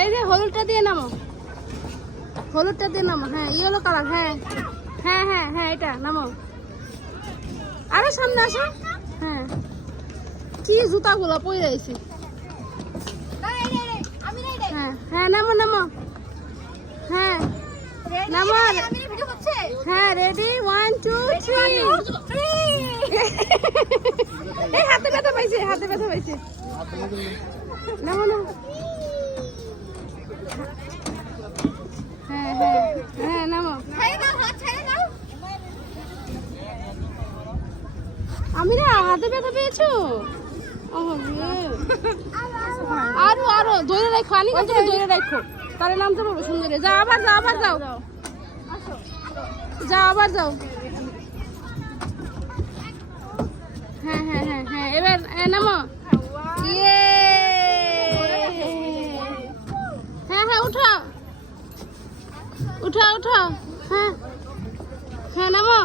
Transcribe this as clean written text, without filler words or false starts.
এই যে হলুদটা দিয়ে নামো, হলুদটা দিয়ে নামো। হ্যাঁ ইয়েলো কালার। হ্যাঁ হ্যাঁ হ্যাঁ হ্যাঁ এটা নামো, আরো সামনে আসো। হ্যাঁ কি জুতাগুলো পরে রয়েছে। হ্যাঁ হ্যাঁ নামো নামো। হ্যাঁ নামো। হ্যাঁ রেডি 1 2 3। এই হাতে ব্যথা পাইছে, হাতে ব্যথা পাইছে। নামো নামো। হ্যাঁ হ্যাঁ হ্যাঁ নামো। আমি না হাতে ব্যথা পেয়েছো। আরো আরো ধরে রাখো, আনি তুমি ধরে রাখো, তাহলে নামতে পারবো সুন্দরে। যাও আবার যাও, আবার যাও, যাও আবার যাও। হ্যাঁ হ্যাঁ হ্যাঁ হ্যাঁ এবার নামো। ইয়ে হ্যাঁ হ্যাঁ উঠো উঠো উঠো। হ্যাঁ হ্যাঁ নামো।